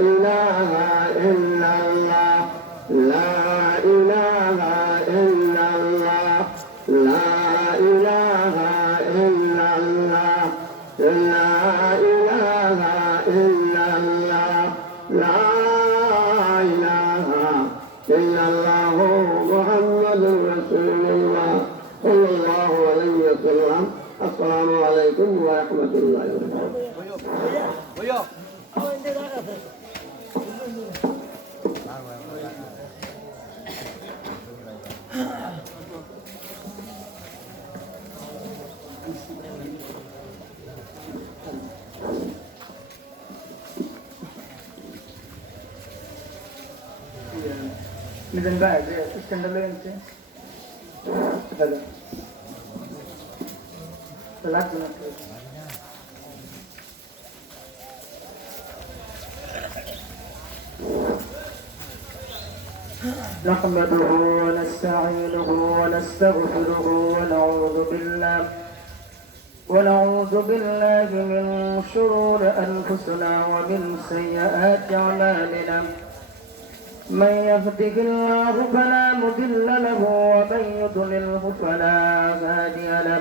إله إلا الله لا إله إلا الله لا إله إلا الله لا إله إلا الله لا إله إلا الله محمد رسول الله صلى الله عليه وسلم السلام عليكم ورحمة الله وبركاته నిజంగా అదే స్టాండర్డ్లో ఏంటి హలో లాక్కున్నట్టు نحمده ونستعينه ونستغفره ونعوذ بالله من شرور أنفسنا ومن سيئات أعمالنا من يهده الله فلا مضل له ومن يضلله فلا هادي له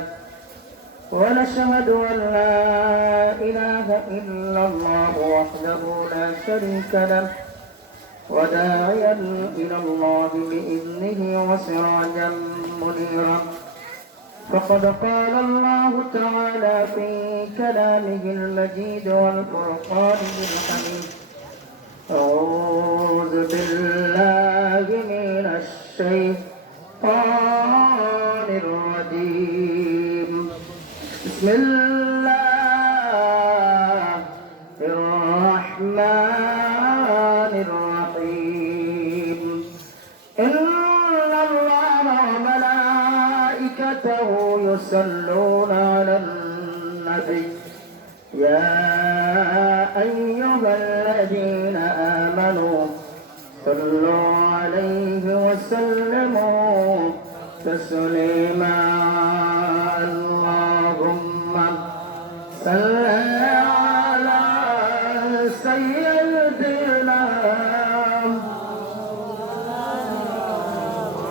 ونشهد أن لا إله إلا الله وحده لا شريك له وداعيا إلى الله بإذنه وسراجا منيرا فقد قال الله تعالى في كلامه المجيد والفرقان الحميد أعوذ بالله من الشيطان الرجيم بسم الله الرحمن الرحيم إن الله وملائكته يصلون على النبي يا أيها الذين آمنوا صلوا عليه وسلموا تسليما اللهم صل على سيدنا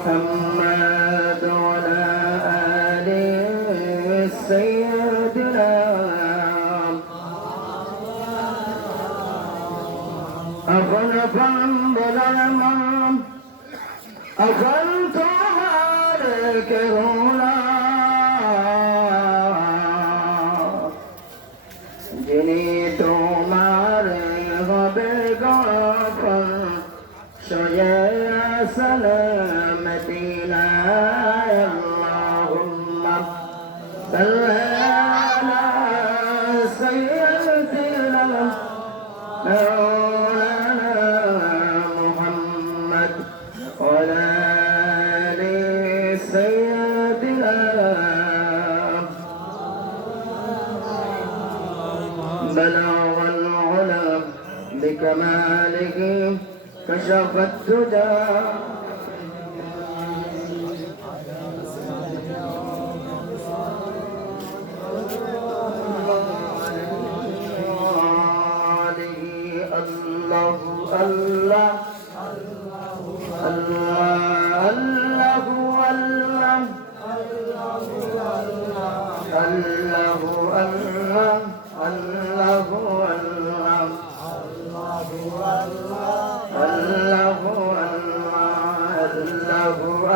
محمد وعلى آل سيدنا أفن تمہارے کے ہونا جنہیں تمہارے غبے غفر شجع سلامتنا اللهم صل على سيدنا بلغ العلا بكماله كشف الدجى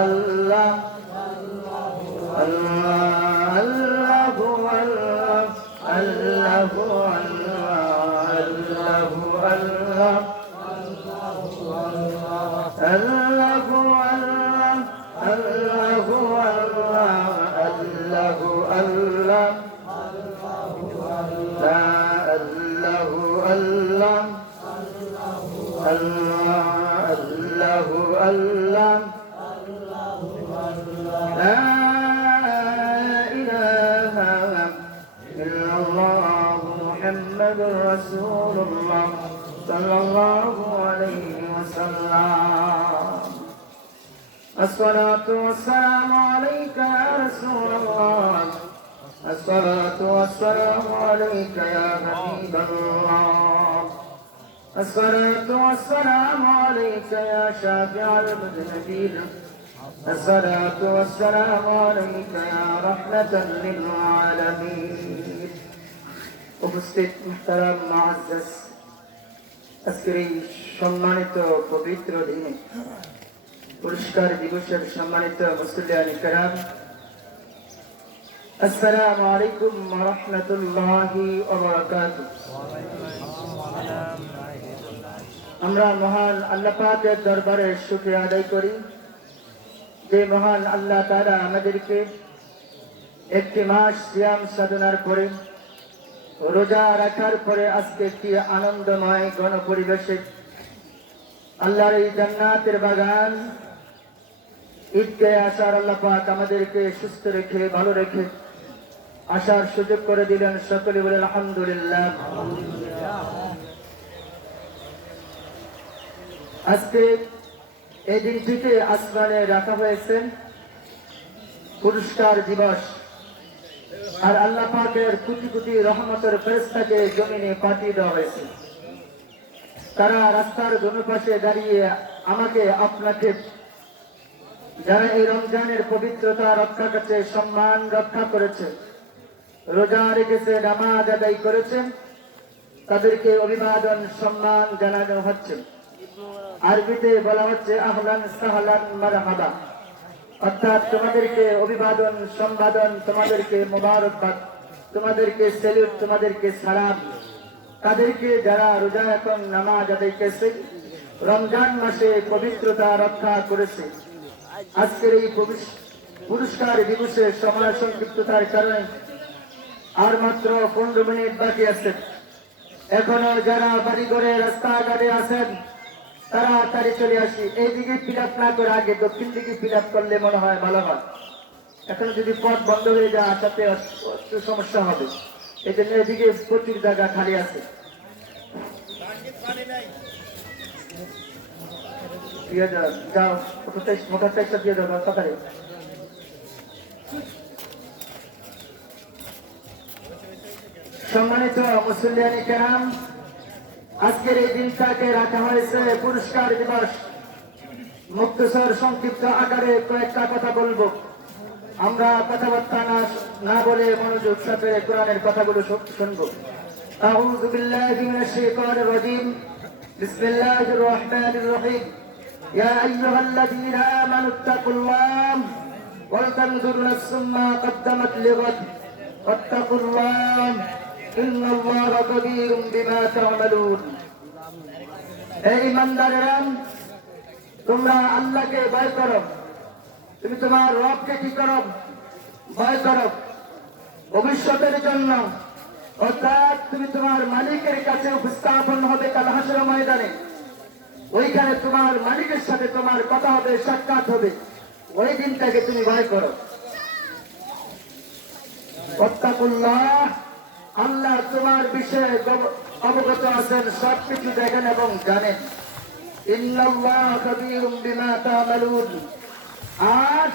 الله الله محمد رسول الله صلى الله عليه وسلم الصلاة والسلام عليك يا رسول الله الصلاة والسلام عليك يا حبيب الله الصلاة والسلام عليك يا شافع المذنبين الصلاة والسلام عليك يا رحمة للعالمين উপস্থিত মুহতারাম মুআজ্জাজ আজকের এই সম্মানিত পবিত্র দিনে পুরস্কার দিবসের সম্মানিত মুসল্লিয়ান কিরাম আসসালামু আলাইকুম ওয়া রাহমাতুল্লাহি ওয়া বারাকাতুহু। আমরা মহান আল্লাহ পাকের দরবারে শুকরিয়া আদায় করি যে মহান আল্লাহ তাআলা আমাদেরকে একটি মাস সিয়াম সাধনার পরে রোজা রাখার পরে আজকে একটি আনন্দময় গণপরিবেশে আল্লাহর এই জান্নাতের বাগান ঈদকে আসার আল্লাহ পাক আমাদেরকে সুস্থ রেখে ভালো রেখে আসার সুযোগ করে দিলেন। সকলে বলেন আলহামদুলিল্লাহ। আজকে এই দিনটিকে আসমানে রাখা হয়েছে পুরস্কার দিবস, আর আল্লাহ পাকের কোটি কোটি রহমতের ফেরেশতাকে জমিনে পাঠিয়ে দেওয়া হয়েছে। তারা রাস্তার দোনো পাশে দাঁড়িয়ে আমাকে আপনাকে যারা এই রমজানের পবিত্রতা রক্ষা করছে, সম্মান রক্ষা করেছে, রোজা রেখেছে, নামাজ আদায় করেছেন, তাদেরকে অভিবাদন সম্মান জানানো হচ্ছে। আরবিতে বলা হচ্ছে আহলান সাহলান মারহাবা, অর্থাৎ তোমাদেরকে অভিবাদন সম্বোধন, তোমাদেরকে মোবারকবাদ, তোমাদেরকে স্যালুট, তোমাদেরকে সালাম। তাদেরকে যারা রোজা এখন নামাজ আদায় করেছে, রমজান মাসে পবিত্রতা রক্ষা করেছে। আজকের এই পুরস্কার দিবসে সময় সংক্ষিপ্ততার কারণে আর মাত্র 15 মিনিট বাকি আছে। এখনো যারা বাড়িঘরে রাস্তাঘাটে আছেন তাড়াতাড়ি চলে আসি। এইদিকে ফিল আপ না করে আগে দক্ষিণ দিকে ফিল আপ করলে মনে হয় ভালো হয়। এখন যদি পথ বন্ধ হয়ে যায় তাতে একটু সমস্যা হবে, এই জন্য এদিকে প্রচুর জায়গা খালি আছে। যাও মোটরটা একটা দিয়ে দেবো তাড়াতাড়ি। সম্মানিত মুসল্লিয়ান কিরাম, আজকের এই দিনটাকে রাখা হয়েছে পুরস্কার দিবস। মুক্তসর সংক্ষিপ্ত আকারে কয়েকটা কথা বলবো। আমরা কথাবার্তা না বলে মনোযোগ সহকারে কোরআনের কথাগুলো শুনবো। আউযু বিল্লাহি মিনাশ শাইতানির রাজীম। বিসমিল্লাহির রহমানির রহিম। ইয়া আইয়ুহাল্লাযীনা আমানুত্তাকুল্লাহ ওয়া তানজুর নাফসুম মা কদ্দামাত লিগাদ ওয়াত্তাকুল্লাহ ইন্নাল্লাহা খাবীরুম বিমা তা'মালুন। হে ঈমানদারেরা, তোমরা আল্লাহকে ভয় করো। তুমি তোমার রবকে কি করো? ভয় করো ভবিষ্যতের জন্য, অর্থাৎ তুমি তোমার মালিকের কাছে উপস্থাপন হবে কাল হাসরের ময়দানে। ওইখানে তোমার মালিকের সাথে তোমার কথা হবে, সাক্ষাৎ হবে। ওই দিনটাকে তুমি ভয় করো। ওয়াত্তাকুল্লাহ, আল্লাহ তোমার বিষয়ে অবগত আছেন, সবকিছু দেখেন এবং জানেন। ইন্নাল্লাহা খাবীরুম বিমা তা'মালুন, আর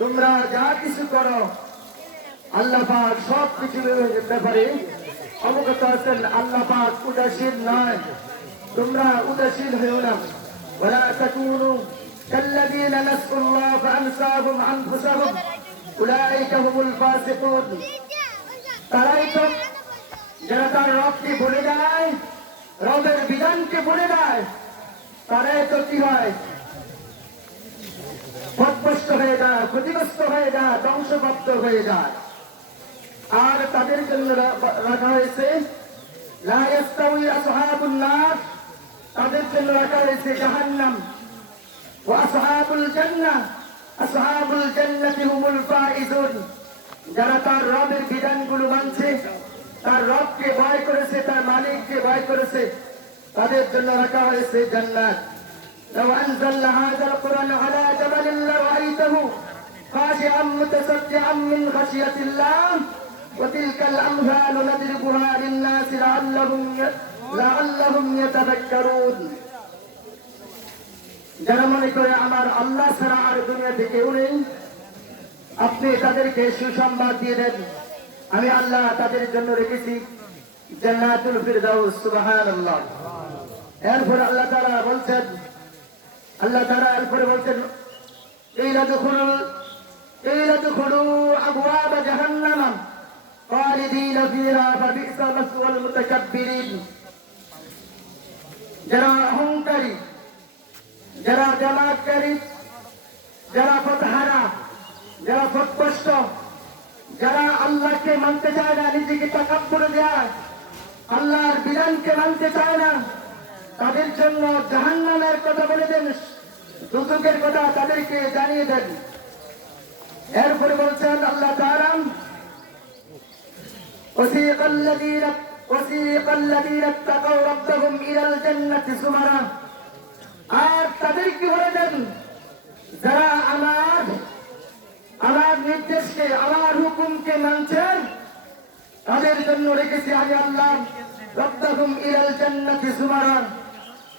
তোমরা যা কিছু করো আল্লাহ পাক সবকিছু ব্যাপারে অবগত আছেন। আল্লাহ পাক উদাসীন নয়, তোমরা উদাসীন হও না। ওয়ালা তাকুনু কাল্লাযীনা নাসুল্লাহ ফাআনসাহুম আনফুসাহুম উলাইকা হুমুল ফাসিকুন। তারাই তো যারা তার রবকে ভুলে যায়, রবের বিধানকে ভুলে যায়, তারাই তো কি হয়? পথভ্রষ্ট হয়ে যায়, ক্ষতিগ্রস্ত হয়ে যায়, ধ্বংসপ্রাপ্ত হয়ে যায়। আর তাদের জন্য রাখা হয়েছে লা ইয়াস্তাউই আসহাবুন নার, তাদের জন্য রাখা হয়েছে জাহান্নাম। ওয়া আসহাবুল জান্নাহ, আসহাবুল জান্নাতি হুমুল ফাইজুন। যারা তার রবের বিধানগুলো মানছে, তার রবকে ভয় করেছে, তার মালিককে ভয় করেছে, তাদের জন্য রাখা হয়েছে জান্নাত। لو أنزلنا هذا القرآن على جبل لرأيته خاشعا متصدعا من خشية الله وتلك الأمثال نضربها للناس لعلهم يتفكرون। যারা মনে করে আমার আল্লাহ ছাড়া আর দুনিয়াতে কেউ নেই, আপনি তাদেরকে সুসংবাদ দিয়ে দেন, আমি আল্লাহ তাদের জন্য রেখেছি জান্নাতুল ফিরদাউস। সুবহানাল্লাহ। এরপরে আল্লাহ তাআলা বলছেন, আল্লাহ তাআলা এরপরে বলছেন إلى دخلوا أبواب جهنم خالدين فيها فبئس مثوى المتكبرين যারা অহংকারী, যারা জামাতকারী, যারা পথহারা, যারা পথভ্রষ্ট, যারা আল্লাহকে মানতে চায় না, নিজেকে তাকাব্বুর দেয়, আল্লাহর বিধানকে মানতে চায় না, তাদের জন্য জাহান্নামের কথা বলে দেন, দুজকের কথা তাদেরকে জানিয়ে দেন। এরপরে বলছেন আল্লাহ তাআলা وسيق الذين اتقوا ربهم إلى الجنة زمرا আর তাদেরকে বলে দেন যারা আমার নির্দেশকে, আমার হুকুমকে মানছেন, তাদের জন্য রেখেছি আমি আল্লাহ রব্বাহুম ইলাল জান্নাতি যুমারা,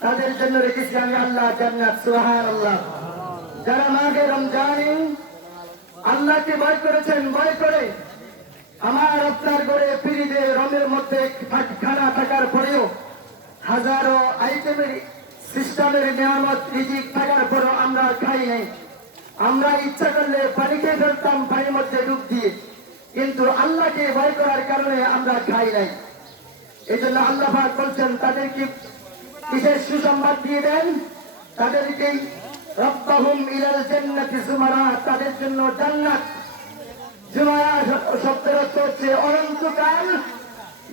তাদের জন্য রেখেছি আমি আল্লাহ জান্নাত। সুবহানাল্লাহ। যারা মাঘে রমজানে আল্লাহকে ভয় করেছেন, ভয় করে আমার আপনার ঘরে ফিরিদে রমের মধ্যে খানা থাকার পরেও, হাজারো আইটেমের সিস্টেমের নিয়ামত রিজিক থাকার পরেও আমরা খাই নাই। আমরা ইচ্ছা করলে পানি খেয়ে ফেলতাম পানির মধ্যে ডুব দিয়ে, কিন্তু আল্লাহকে ভয় করার কারণে আমরা খাই নাই। এই জন্য আল্লাহ পাক বলছেন তাদেরকে বিশেষ সুসংবাদ দিয়ে দেন, তাদেরকে রব্বাহুম ইলাল জান্নাতি যুমারা, তাদের জন্য জান্নাত। যুমারা শব্দের অর্থ হচ্ছে অনন্তকাল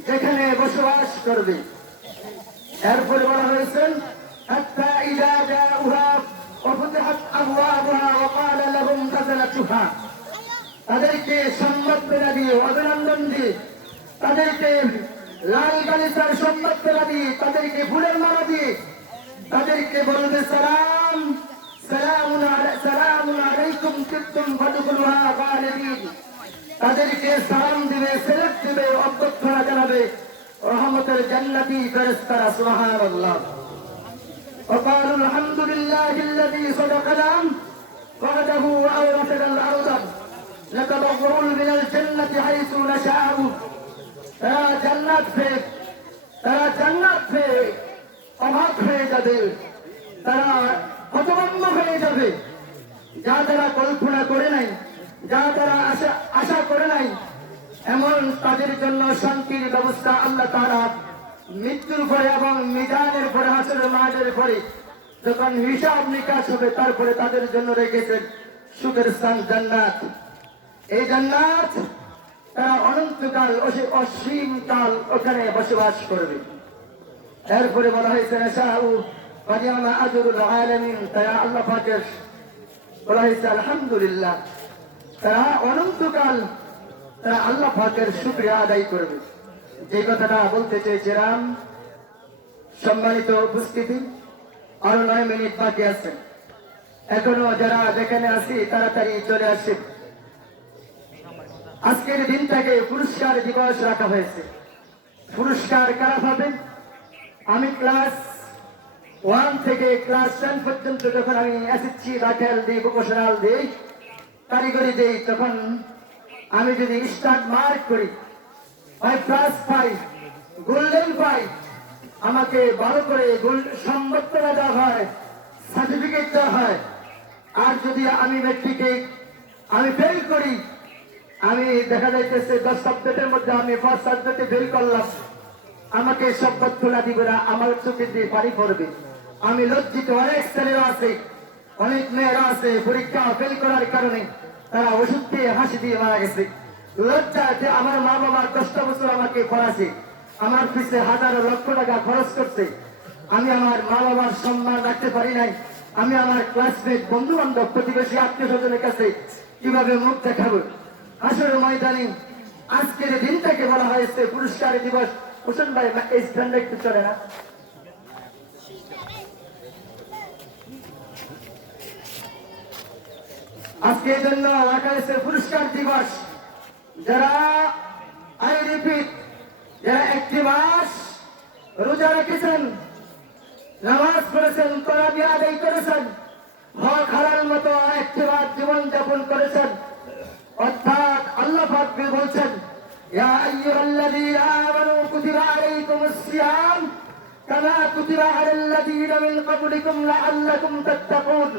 যেখানে বসবাস করবে। এরপরে বলা হয়েছে হাত্তা ইযা জাউহা ওয়া ফুতিহাত আবওয়াবুহা ওয়া ক্বালা লাহুম খাযানাতুহা, তাদেরকে সম্মাননা দিয়ে, অভিনন্দন দিয়ে, তাদেরকে লাল গালিচার সম্মাননা দিয়ে, তাদেরকে ফুলের মালা দিয়ে তাদেরকে বলবে সালাম, সালামুন আলাইকুম তিবতুম ফাদখুলুহা খালিদিন, তাদেরকে সালাম দিবে, সেলাম দিবে, অভ্যর্থনা জানাবে রহমতের জান্নাতি ফেরেশতারা। সুবহানাল্লাহ। وقالوا الحمد لله الذي صدقنا وعده وأورثنا الأرض نتبوأ من الجنة حيث نشاء। তারা জান্নাত পেয়ে অবাক হয়ে যাবে, তারা হতভম্ব হয়ে যাবে, যা তারা কল্পনা করে নাই, যা তারা আশা করে নাই, এমন তাদের জন্য শান্তির ব্যবস্থা আল্লাহ তাআলা মৃত্যুর পরে এবং মিজানের পরে, হাসরের মাঠের পরে যখন হিসাব নিকাশ হবে, তারপরে তাদের জন্য রেখেছেন সুখের স্থান জান্নাত। এই জান্নাত তারা অনন্তকাল, অসীম কাল ওখানে বসবাস করবে। এরপরে বলা হয়েছে আজরুল আলামিন, তারা আল্লাহ পাকের বলা হয়েছে আলহামদুলিল্লাহ, তারা অনন্তকাল তারা আল্লাহ পাকের শুকরিয়া আদায় করবে। যে কথাটা বলতে চেয়েছিলাম, সম্মানিত উপস্থিতি, আরো 9 মিনিট বাকি আছে, এখনো যারা যেখানে আছি তাড়াতাড়ি চলে আসে। আজকের দিনটাকে পুরস্কার দিবস রাখা হয়েছে। পুরস্কার কারা পাবেন? আমি ক্লাস 1 থেকে ক্লাস 10 পর্যন্ত যখন আমি এসএসসি দাখিল দিই, ভোকেশনাল দিই, কারিগরি দিই, তখন আমি যদি স্টার্ট মার্ক করি, প্লাস পাই, গোল্ডেন পাই, আমাকে ভালো করে সম্বর্ধনা দেওয়া হয়, সার্টিফিকেট দেওয়া হয়। আর যদি আমি মেট্রিকে আমি ফেল করি, আমি দেখা যাইতেছে 10 সাবজেক্টের মধ্যে আমি ফার্স্ট সাবজেক্টে ফেল করলাম, আমাকে সম্বর্ধনা দিবে না, আমার চোখে দিয়ে পানি পড়বে। আমি লজ্জিত। অনেক ছেলেরা আছে, অনেক মেয়েরা আছে, পরীক্ষা ফেল করার কারণে তারা ওষুধ দিয়ে হাসি দিয়ে মারা গেছে। লজ্জা যে আমার মা বাবা 10টা বছর আমাকে পড়াছে, আমার পিছনে হাজারো লক্ষ টাকা খরচ করছে, আমি আমার মা বাবার সম্মান রাখতে পারি নাই। আমি আমার ক্লাসমেট, বন্ধু বান্ধব, প্রতিবেশী, আত্মীয় স্বজনের কাছে কিভাবে মুখ দেখাবো? আসলে ময়দানে আজকের দিনটাকে বলা হয়েছে পুরস্কার দিবস। হোসেন ভাই, এই স্ট্যান্ড একটু চলে না? আজকে এই জন্য রাখা হয়েছে পুরস্কার দিবস। যারা, আই রিপিট, যারা একটি মাস রোজা রেখেছেন, নামাজ পড়েছেন, তারাবি আদায় করেছেন, হক হালাল মতো একটি মাস জীবন যাপন করেছেন, অর্থাৎ আল্লাহ পাক বলছেন ইয়া আইয়ুহাল্লাযীনা আমানু কুতিবা আলাইকুমুস সিয়াম কামা কুতিবা আলাল্লাযীনা মিন ক্বাবলিকুম লাআল্লাকুম তাত্তাকুন।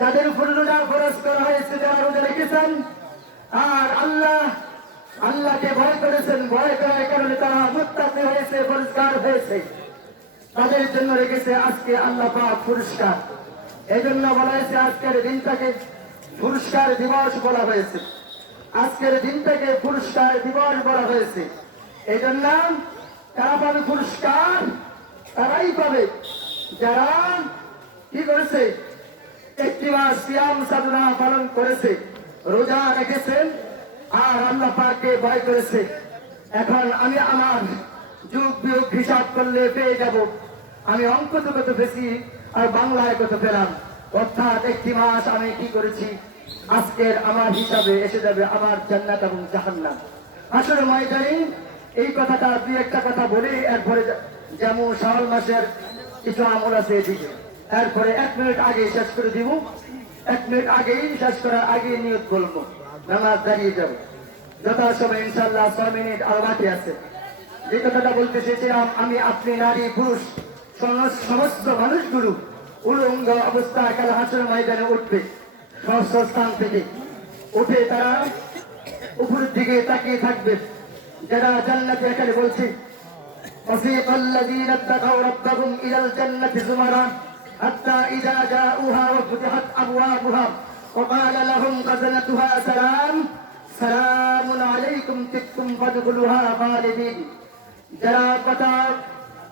যাদের উপর রোজা ফরজ করা হয়েছে, যারা রোজা রেখেছেন আর আল্লাহকে ভয় করেছেন, ভয় করার কারণে তারা মুত্তাকি হয়েছে, পরিষ্কার হয়েছে, তাদের জন্য রেখেছে আজকে আল্লাহ পাক পুরস্কার। এই জন্য বলা হয়েছে আজকের দিনটাকে পুরস্কার দিবস বলা হয়েছে। আজকের দিনটাকে পুরস্কার দিবস বলা হয়েছে। এই জন্য কারা পাবে পুরস্কার? তারাই পাবে যারা কি করেছে, একটি মাস সিয়াম সাধনা পালন করেছে, রোজা রেখেছেন আর আল্লাহ পাককে ভয় করেছে। এখন আমি আমার যুগ বিয়োগ হিসাব করলে পেয়ে যাব আমি অঙ্ক তো কত বেশি আর বাংলায় কত পেলাম। অর্থাৎ একটি মাস আমি কি করেছি, আজকের আমার হিসাবে এসে যাবে আমার জান্নাত এবং জাহান্নাম। আসলে ময়দানে এই কথাটা দুই একটা কথা বলি, এরপরে যেমন শাওয়াল মাসের কিছু আমল আছে এদিকে, এরপরে 1 মিনিট আগে শেষ করে দিব। 1 মিনিট আগেই শেষ করার আগে নিয়ত বলবো, নামাজ দাঁড়িয়ে যাবো যথাসময় ইনশাল্লাহ। 6 মিনিট আর বাকি আছে। যে কথাটা বলতে চেয়েছিলাম, আমি আপনি নারী পুরুষ সমস্ত মানুষগুলো উলঙ্গ অবস্থায় কাল হাসরের ময়দানে উঠবে। ষষ্ঠ স্থান থেকে উঠে তারা উপরের দিকে তাকিয়ে থাকবে। যারা জান্নাতে, এখানে বলছি وسيق الذين اتقوا ربهم إلى الجنة زمرا حتى إذا جاءوها وفتحت أبوابها وقال لهم خزنتها سلام عليكم طبتم فادخلوها خالدين। যারা কথা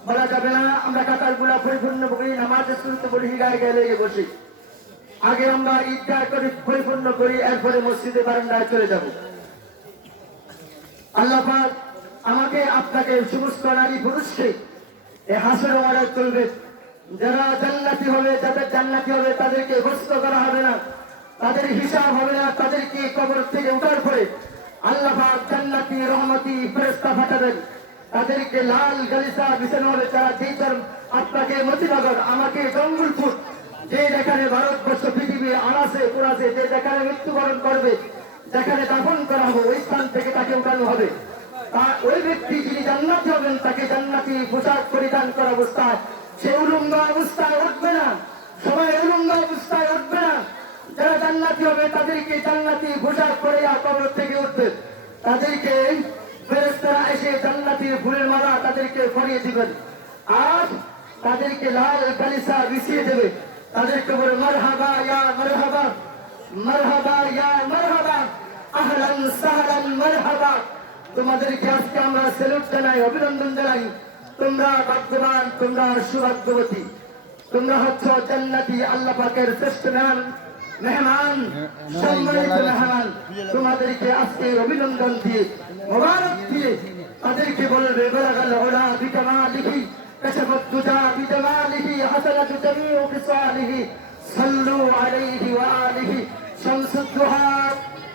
বলা যাবে না, আমরা কাতারগুলা পরিপূর্ণ করি, নামাজের শুরুতে বলি গায়ে গায়ে লেগে বসি। আগে আমরা ঈদগাহ করে পরিপূর্ণ করি, এরপরে মসজিদে বারান্দায় চলে যাব। আল্লাহ পাক আমাকে আপনাকে সমস্ত নারী পুরুষকে এই হাসরের ময়দানে তুলবে। যারা জান্নাতি হবে, যাদের জান্নাতি হবে তাদেরকে গোসল করা হবে না, তাদের হিসাব হবে না, তাদেরকে কবর থেকে উঠার পরে আল্লাহ পাক জান্নাতি রহমতি ফেরেশতা পাঠাবেন, তাদেরকে লাল গালিচা বিছানো হবে। তারা যেই আপনাকে মতিনগর, আমাকে জঙ্গলপুর, যে যেখানে ভারতবর্ষ পৃথিবীর আনাসে কোরাসে যে যেখানে মৃত্যুবরণ করবে, যেখানে দাফন করা হবে, ওই স্থান থেকে তাকে উঠানো হবে। ওই ব্যক্তি যিনি জান্নাতি হবেন তাকে জান্নাতি পোশাক পরিধান করা অবস্থায় সে উলঙ্গ অবস্থায় উঠবে না, সবাই উলঙ্গ অবস্থায় উঠবে না। যারা জান্নাতি হবে তাদেরকে জান্নাতি পোশাক পরে কবর থেকে উঠবে, তাদেরকে ফেরেশতারা এসে জান্নাতি ফুলের মালা তাদেরকে পরিয়ে দিবেন আর তাদেরকে লাল গালিচা বিছিয়ে দেবে। তাদেরকে বলে মারহাবা ইয়া মারহাবা, মারহাবা ইয়া মারহাবা, আহলান সাহলান মারহাবা। তোমাদেরকে আজকে আমরা স্যালুট জানাই, অভিনন্দন জানাই। তোমরা ভাগ্যবান, তোমরা সৌভাগ্যবতী, তোমরা হচ্ছ জান্নাতি আল্লাহ পাকের শ্রেষ্ঠ মেহমান, সম্মানিত মেহমান। তোমাদেরকে আজকে অভিনন্দন দিয়ে মোবারক দিয়ে তাদেরকে বলবে বালাগাল উলা বিকামালিহি কাশাফাত দুজা বিজামালিহি হাসানাতু জামিউ বিসালিহি সাল্লু আলাইহি ওয়া আলিহি শামসুদ দুহা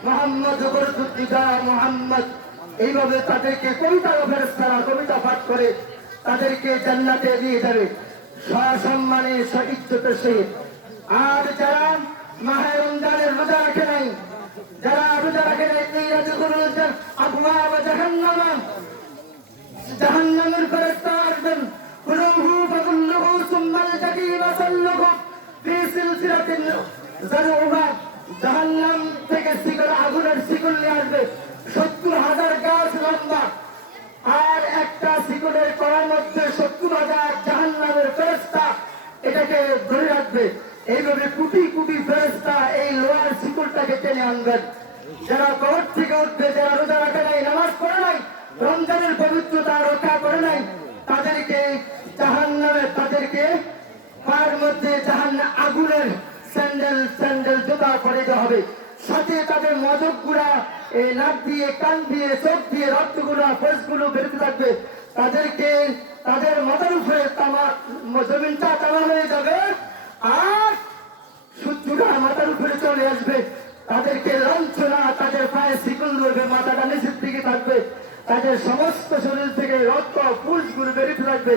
মুহাম্মদ বরকুদ্দিদা মুহাম্মদ। এইভাবে তাদেরকে কবিতা ফেরেশতারা কবিতা পাঠ করে তাদেরকে জান্নাতে নিয়ে যাবে সসম্মানে সইজ্জতের সহিত। আর যারা মাহে রমজানের রোজা রাখে নাই, যারা রোজা রাখে নাই, আবওয়াব জাহান্নাম, জাহান্নামের ফেরেশতা আসবেন, খুলুহু ফাকুল্লুহু সুম্মাল জাহিম সাল্লুহু ফি সিলসিলাতিন যারউহা। জাহান্নাম থেকে শিকল, আগুনের শিকল নিয়ে আসবে 70,000 গাছ লম্বা, আর একটা শিকলের কড়ার মধ্যে 70,000 জাহান্নামের ফেরেশতা এটাকে ধরে রাখবে। এইভাবে কোটি কোটি ফেরেশতা এই লোহার শিকলটাকে টেনে আনবেন। যারা কবর থেকে উঠবে, যারা রোজা রাখে নাই, নামাজ পড়ে নাই, রমজানের পবিত্রতা রক্ষা করে নাই, তাদেরকে জাহান্নামে, তাদেরকে পায়ের মধ্যে জাহান্নাম আগুনের স্যান্ডেল জুতা পরে দেওয়া হবে। সাথে তাদের মদক গুড়া, এই নাক দিয়ে, কান দিয়ে, চোখ দিয়ে রক্তগুলা ফোর্সগুলো বেরোতে থাকবে। তাদেরকে তাদের মাথার উপরে জমিনটা তামা হয়ে যাবে আর সূর্যটা মাথার উপরে চলে আসবে। তাদেরকে লাঞ্ছনা, তাদের পায়ে শিকল ধরবে, মাথাটা নিচের দিকে থাকবে, তাদের সমস্ত শরীর থেকে রক্ত পুরুষগুলো বেরোতে থাকবে।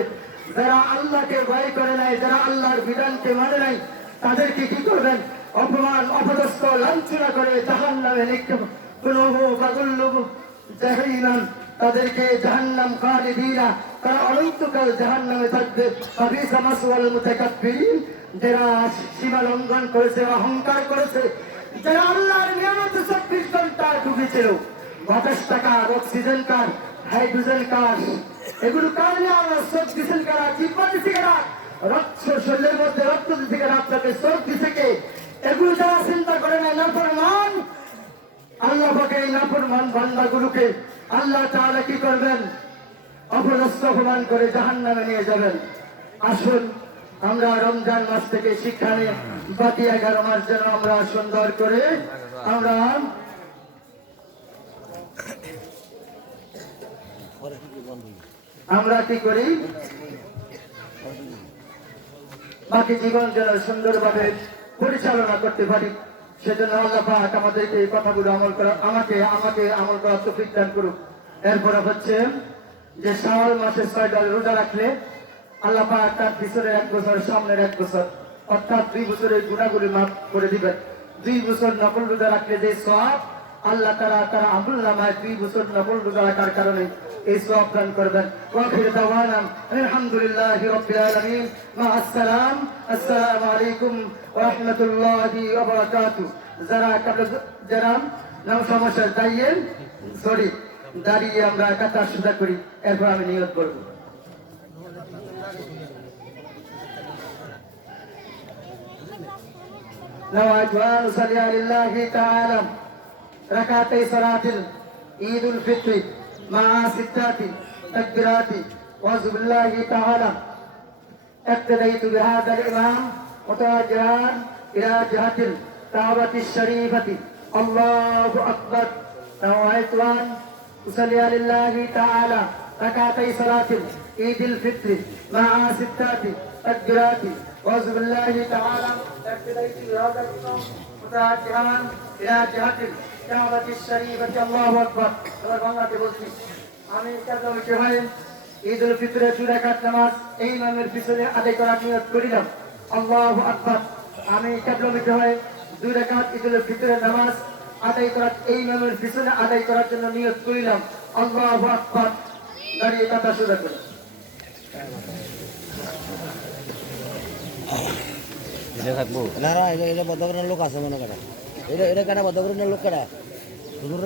যারা আল্লাহকে ভয় করে নাই, যারা আল্লাহর বিধানকে মানে নাই, তাদেরকে কি করবেন? অপমান, অপদস্থ, লাঞ্ছনা করে জাহান্নামে নিক্ষেপ করবো, তাদেরকে জাহান্নাম খালিদিনা তারা অনন্তকাল জাহান্নামে থাকবে। ফাবিসা মাসওয়াল মুতাকাব্বিরিন, যারা সীমা লঙ্ঘন করেছে, অহংকার করেছে, যারা আল্লাহর নিয়ামতে 24 ঘন্টা ডুবেছিল। বাতাস কার, অক্সিজেন কার, হাইড্রোজেন কার, এগুলো কারণে আমরা চোখ দিচ্ছেন কারা, জিব্বা দিচ্ছে কারা, রক্ত শরীরের মধ্যে রক্ত দিচ্ছে কারা, আপনাকে চোখ দিচ্ছে কে? এগুলো যারা চিন্তা করে না, নাফরমান আল্লাহ পাকে, এই নাফরমান বান্দাগুলোকে আল্লাহ তাআলা কি করবেন? অপদস্থ অপমান করে জাহান্নামে নিয়ে যাবেন। আসুন আমরা রমজান মাস থেকে শিক্ষা নিয়ে বাকি 11 মাস যেন আমরা সুন্দর করে আমরা কি করি, বাকি জীবন যেন সুন্দরভাবে পরিচালনা করতে পারি। সেজন্য আল্লাহ পাক আমাদেরকে এই কথাগুলো আমল করা, আমাকে আমল করার তৌফিক দান করুক। এরপরে হচ্ছে যে শাওয়াল মাসে 6টা রোজা রাখলে আল্লাহ পাক তার পিছনের 1 বছর, সামনের 1 বছর, অর্থাৎ 2 বছরের গুনাহগুলি মাফ করে দিবেন। 2 বছর নফল রোজা রাখলে যে সওয়াব আল্লাহ তাআলা আমল নামায় 2 বছর নফল রোজা রাখার কারণে এই সওয়াব দান করবেন। ওয়া আখিরু দাওয়ানা আলহামদুলিল্লাহি রাব্বিল আলামিন। মা আসসালাম, আসসালামু আলাইকুম ওয়া রাহমাতুল্লাহি ওয়া বারাকাতুহু। যারা নাম সমস্যা দাঁড়িয়ে আমরা কাতার সুদা করি, এরপর আমি নিয়ত করব। نويت أن أصلي لله تعالى ركعتي صلاة عيد الفطر مع 6 تكبيرات وأعوذ بالله تعالى. اقتديت بهذا الإمام متوجها إلى جهة الكعبة الشريفة. الله أكبر. نويت أن أصلي لله تعالى ركعتي صلاة عيد الفطر مع 6 تكبيرات وأعوذ بالله تعالى. اقتديت بهذا الإمام متوجها إلى جهة الكعبة الشريفة. الله أكبر. এবার বাংলাতে বলছি, আমি কাজা হইতে হয় ঈদ উল ফিতরের 2 রাকাত নামাজ এই ইমামের পিছনে আদায় করার নিয়ত করিলাম। আল্লাহু আকবার। আমি কাবলা হইতে হয় 2 রাকাত ঈদ উল ফিতরের নামাজ আদায় করার এই ইমামের পিছনে আদায় করার জন্য নিয়ত করিলাম। আল্লাহু আকবার। দাঁড়িয়ে কথা শুরু করুন। এটা থাকবো না, না, এটা বদ্ধকরণের লোক আছে মনে করে। এটা কেনা বদ্ধকরণের লোক কেনা হুজুর